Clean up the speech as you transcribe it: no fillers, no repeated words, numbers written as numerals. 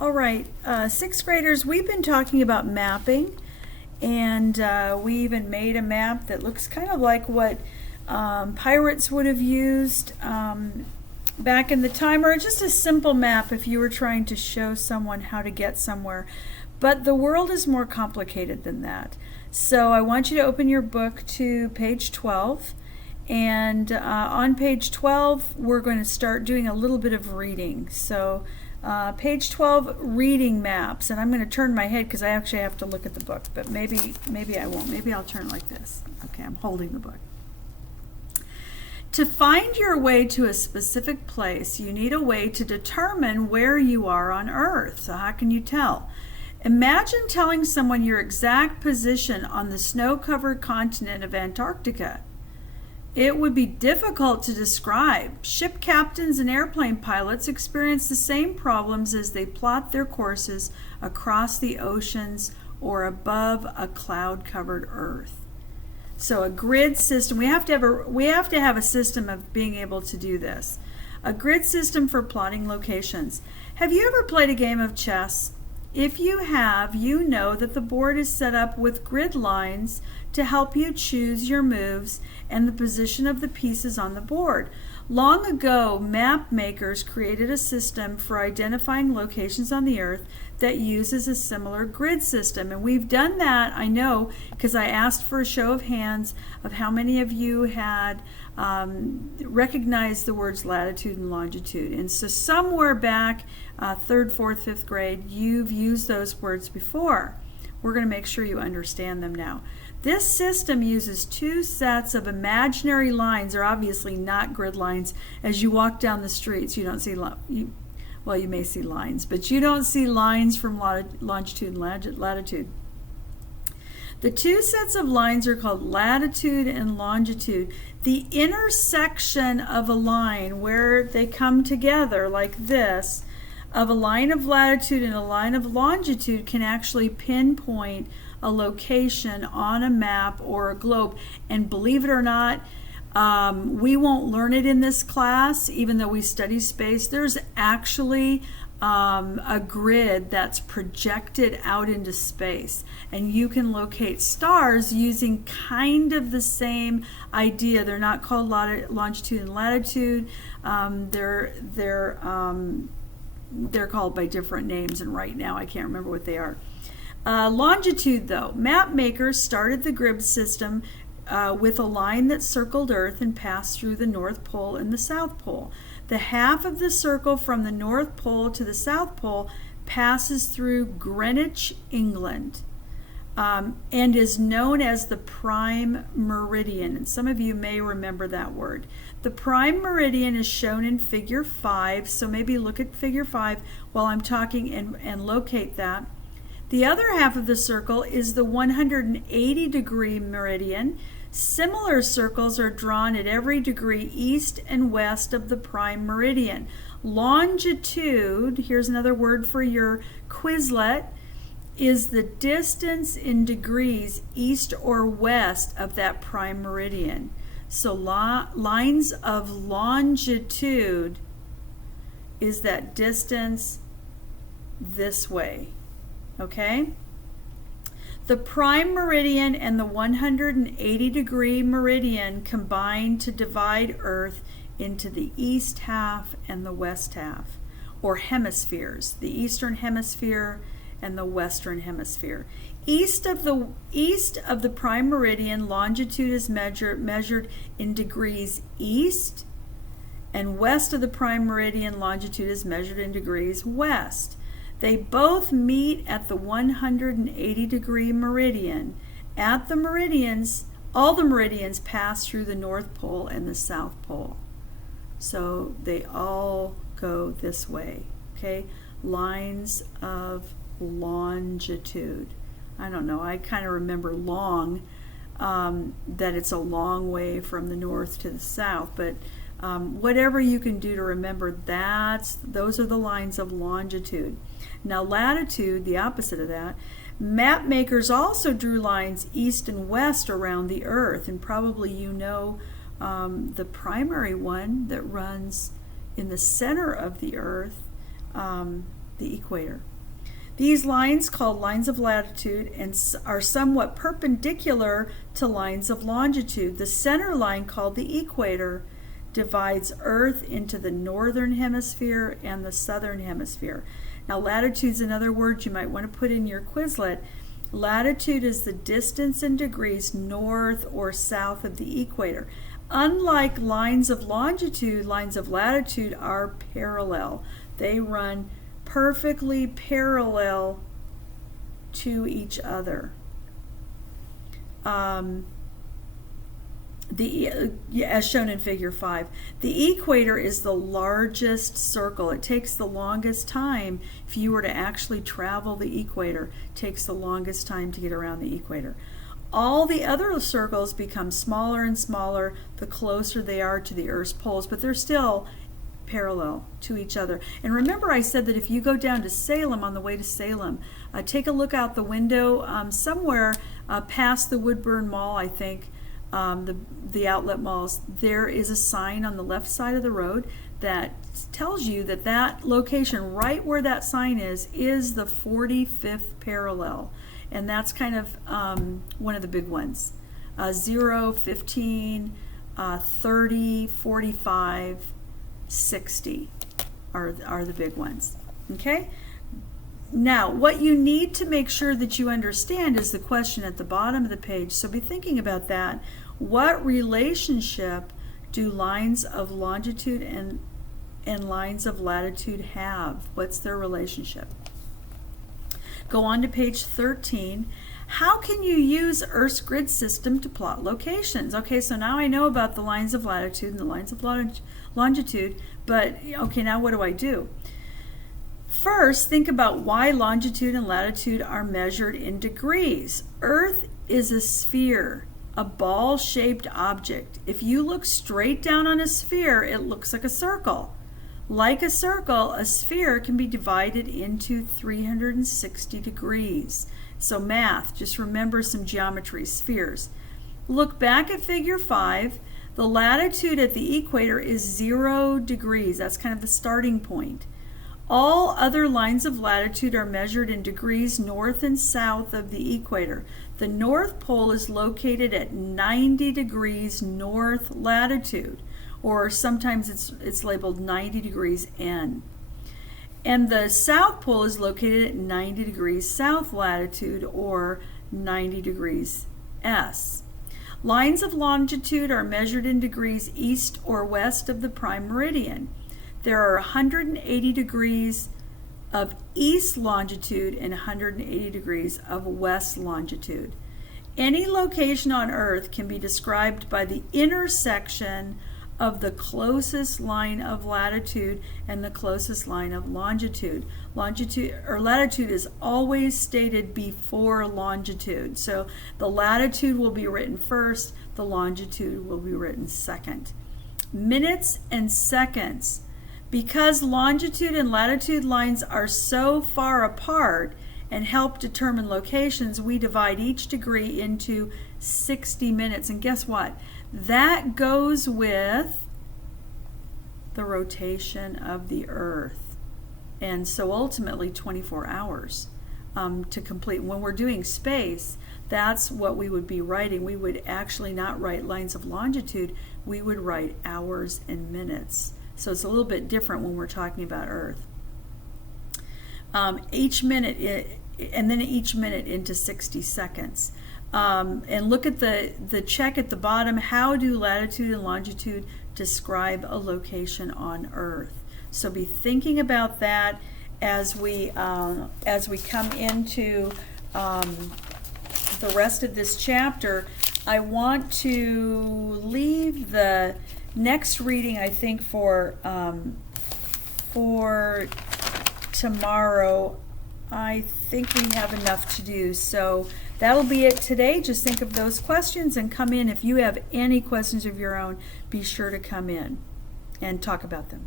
All right, sixth graders, we've been talking about mapping, and we even made a map that looks kind of like what pirates would have used back in the time, or just a simple map if you were trying to show someone how to get somewhere. But the world is more complicated than that. So I want you to open your book to page 12. And on page 12, we're going to start doing a little bit of reading. So page 12, reading maps. And I'm going to turn my head because I actually have to look at the book. But maybe I won't. Maybe I'll turn like this. Okay, I'm holding the book. To find your way to a specific place, you need a way to determine where you are on Earth. So how can you tell? Imagine telling someone your exact position on the snow-covered continent of Antarctica. It would be difficult to describe. Ship captains and airplane pilots experience the same problems as they plot their courses across the oceans or above a cloud-covered Earth. So a grid system, we have to have a system of being able to do this. A grid system for plotting locations. Have you ever played a game of chess? If you have, you know that the board is set up with grid lines to help you choose your moves and the position of the pieces on the board. Long ago, map makers created a system for identifying locations on the Earth that uses a similar grid system. And we've done that, I know, because I asked for a show of hands of how many of you had recognized the words latitude and longitude. And so somewhere back, third, fourth, fifth grade, you've used those words before. We're going to make sure you understand them now. This system uses two sets of imaginary lines. They're obviously not grid lines. As you walk down the streets, you don't see, well, you may see lines, but you don't see lines from longitude and latitude. The two sets of lines are called latitude and longitude. The intersection of a line where they come together like this, of a line of latitude and a line of longitude, can actually pinpoint a location on a map or a globe. And believe it or not, we won't learn it in this class, even though we study space. There's actually a grid that's projected out into space, and you can locate stars using kind of the same idea. They're not called longitude and latitude. They're called by different names, and right now I can't remember what they are. Longitude, though, map makers started the grid system with a line that circled Earth and passed through the North Pole and the South Pole. The half of the circle from the North Pole to the South Pole passes through Greenwich, England, and is known as the prime meridian. And some of you may remember that word. The prime meridian is shown in figure 5, so maybe look at figure 5 while I'm talking and locate that. The other half of the circle is the 180-degree meridian. Similar circles are drawn at every degree east and west of the prime meridian. Longitude, here's another word for your Quizlet, is the distance in degrees east or west of that prime meridian. So lines of longitude is that distance this way, okay? The prime meridian and the 180-degree meridian combine to divide Earth into the east half and the west half, or hemispheres, the eastern hemisphere and the western hemisphere. East of the prime meridian, longitude is measured in degrees east, and west of the prime meridian, longitude is measured in degrees west. They both meet at the 180-degree meridian. At the meridians, all the meridians pass through the North Pole and the South Pole. So they all go this way, okay? Lines of longitude. I don't know, I kind of remember long, that it's a long way from the north to the south, but whatever you can do to remember, those are the lines of longitude. Now latitude, the opposite of that, map makers also drew lines east and west around the Earth, and probably you know the primary one that runs in the center of the Earth the equator. These lines, called lines of latitude, are somewhat perpendicular to lines of longitude. The center line, called the equator, divides Earth into the northern hemisphere and the southern hemisphere. Now, latitude is another word you might want to put in your Quizlet. Latitude is the distance in degrees north or south of the equator. Unlike lines of longitude, lines of latitude are parallel. They run perfectly parallel to each other. As shown in figure 5, the equator is the largest circle. It takes the longest time. If you were to actually travel the equator, it takes the longest time to get around the equator. All the other circles become smaller and smaller the closer they are to the Earth's poles, but they're still parallel to each other. And remember, I said that if you go down to Salem, on the way to Salem, take a look out the window somewhere past the Woodburn Mall, I think, the outlet malls. There is a sign on the left side of the road that tells you that that location, right where that sign is the 45th parallel. And that's kind of one of the big ones. 0, 15, 30, 45, 60 are the big ones. Okay? Now, what you need to make sure that you understand is the question at the bottom of the page. So be thinking about that. What relationship do lines of longitude and lines of latitude have? What's their relationship? Go on to page 13. How can you use Earth's grid system to plot locations? Okay, so now I know about the lines of latitude and the lines of longitude, but okay, now what do I do? First, think about why longitude and latitude are measured in degrees. Earth is a sphere, a ball-shaped object. If you look straight down on a sphere, it looks like a circle. Like a circle, a sphere can be divided into 360 degrees. So math, just remember some geometry, spheres. Look back at figure 5. The latitude at the equator is 0 degrees. That's kind of the starting point. All other lines of latitude are measured in degrees north and south of the equator. The North Pole is located at 90 degrees north latitude, or sometimes it's labeled 90 degrees N. And the South Pole is located at 90 degrees south latitude, or 90 degrees S. Lines of longitude are measured in degrees east or west of the prime meridian. There are 180 degrees of east longitude and 180 degrees of west longitude. Any location on Earth can be described by the intersection of the closest line of latitude and the closest line of longitude. Latitude is always stated before longitude. So the latitude will be written first, the longitude will be written second. Minutes and seconds. Because longitude and latitude lines are so far apart and help determine locations, we divide each degree into 60 minutes. And guess what? That goes with the rotation of the Earth. And so ultimately 24 hours to complete. When we're doing space, that's what we would be writing. We would actually not write lines of longitude, we would write hours and minutes. So it's a little bit different when we're talking about Earth. Each minute, and then each minute into 60 seconds. And look at the check at the bottom. How do latitude and longitude describe a location on Earth? So be thinking about that as we come into the rest of this chapter. I want to leave the next reading, I think, for tomorrow. I think we have enough to do, so that'll be it today. Just think of those questions and come in. If you have any questions of your own, be sure to come in and talk about them.